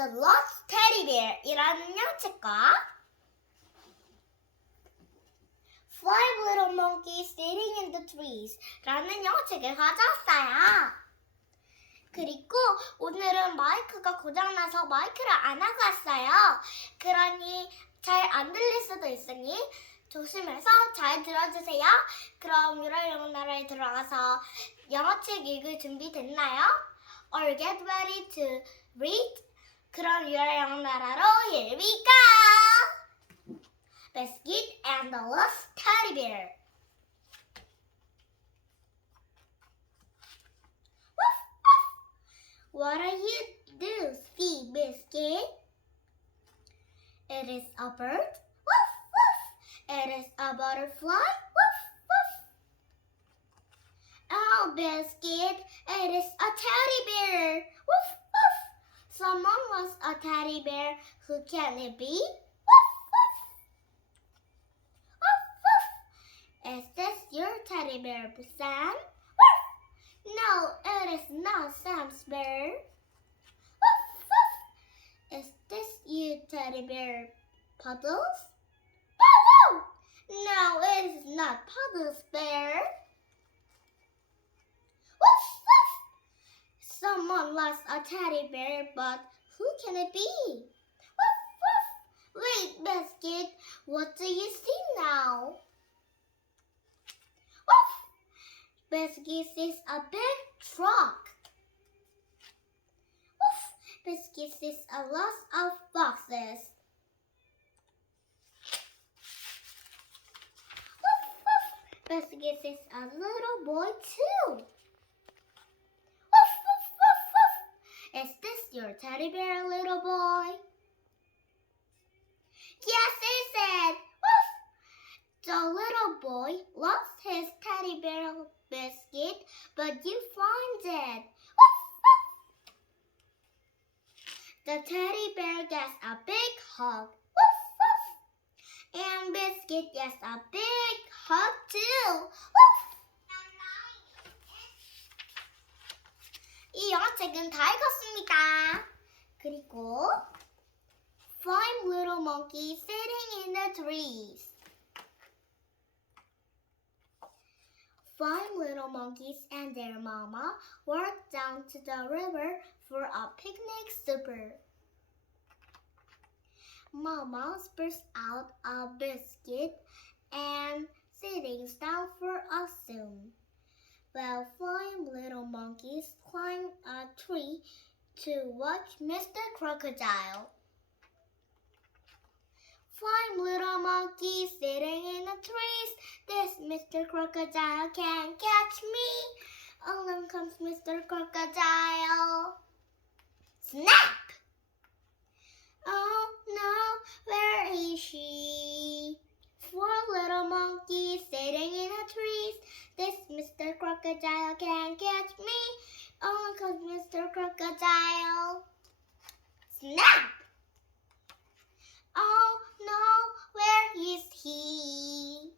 the Lost Teddy Bear이라는 책과 Five Little Monkeys Sitting in the Trees라는 영어책을 가져왔어요. 그리고 오늘은 마이크가 고장나서 마이크를 안 하고 왔어요. 그러니 잘 안 들릴 수도 있으니 조심해서 잘 들어주세요. 그럼 유라 영어 나라에 들어가서 영어책 읽을 준비 됐나요? Or get ready to read? 그럼 유라 영어 나라로 here we go! Biscuit and the Lost Teddy Bear. What are you do, see, Biscuit? It is a bird. Woof, woof. It is a butterfly. Woof, woof. Oh, Biscuit, it is a teddy bear. Woof, woof. Someone wants a teddy bear. Who can it be? Woof, woof. Woof, woof. Is this your teddy bear, Sam? Woof. No, it is not Sam's bear. Woof, woof. Is this you, teddy bear, Puddles? Woo, woo. No, it is not Puddles' bear. Woof, woof. Someone lost a teddy bear, but who can it be? Woof, woof. Wait, Biscuit, what do you see now? Woof. Biscuit sees a big truck. Woof. Biscuit sees a lot of boxes. Woof, woof. Biscuit sees a little boy too. Woof, woof, woof, woof. Is this your teddy bear, little boy? Yes, is it? Woof. The little boy lost his teddy bear, Biscuit, but you found it. Woof, woof. The teddy bear gets a big hug. Woof, woof. And Biscuit gets a big hug too. Woof. 이 영어책은 다 읽었습니다. 그리고 Five little monkeys sitting in the trees. Five little monkeys and their mama walked down to the river for a picnic supper. Mama burst out a biscuit and sitting down for a soon. Well, five little monkeys climbed a tree to watch Mr. Crocodile. Five little monkeys sitting in the trees. This Mr. Crocodile can't catch me. Along comes Mr. Crocodile. Snap! Oh no, where is she? Four little monkeys sitting in the trees. This Mr. Crocodile can't catch me. Along comes Mr. Crocodile. Snap! Oh no, where is he?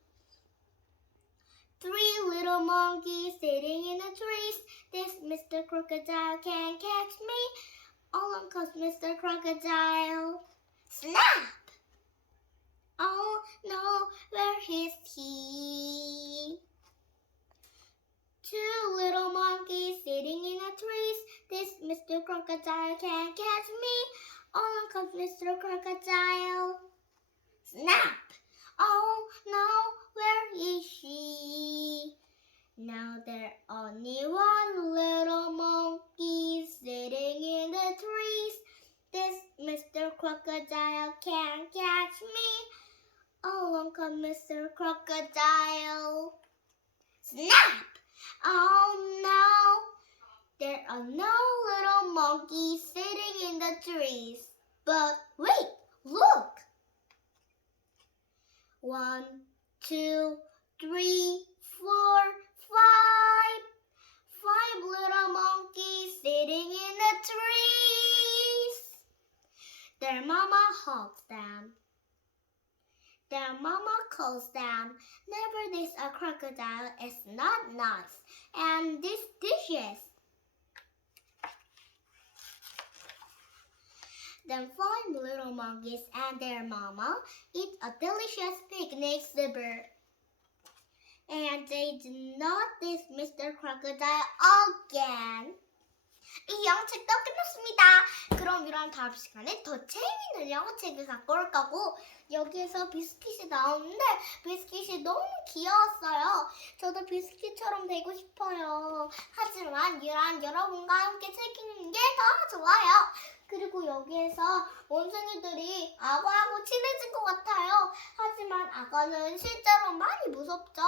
Three little monkeys sitting in the trees. This Mr. Crocodile can't catch me. Along comes Mr. Crocodile. Snap! Oh no, where is he? Two little monkeys sitting in the trees. This Mr. Crocodile can't catch me. Along comes Mr. Crocodile. Snap! Oh no, where is she? Now there's only one little monkey sitting in the trees. This Mr. Crocodile can't catch me. Along comes Mr. Crocodile. Snap! Oh no! There are no little monkeys sitting in the trees. But wait, look! 1, 2, 3, 4, 5. 5 little monkeys sitting in the trees. Their mama hugs them. Their mama calls them. Never this a crocodile is not nice. And these dishes. Then 5 little monkeys and their mama eat a delicious picnic supper. And they did not diss Mr. Crocodile again. 이 영어책도 끝났습니다. 그럼 이런 다음 시간에 더 재미있는 영어책을 갖고 올 거고, 여기에서 비스킷이 나오는데 비스킷이 너무 귀여웠어요. 저도 비스킷처럼 되고 싶어요. 하지만 여러분과 함께 책 읽는 게 더 좋아요. 그리고 여기에서 원숭이들이 악어하고 친해진 것 같아요. 하지만 악어는 실제로 많이 무섭죠.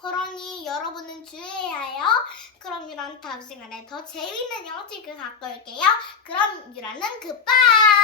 그러니 여러분은 주의해야 해요. 그럼 이런 다음 시간에 더 재미있는 영어책을 갖고 올게요. 그럼 유라는 굿바이!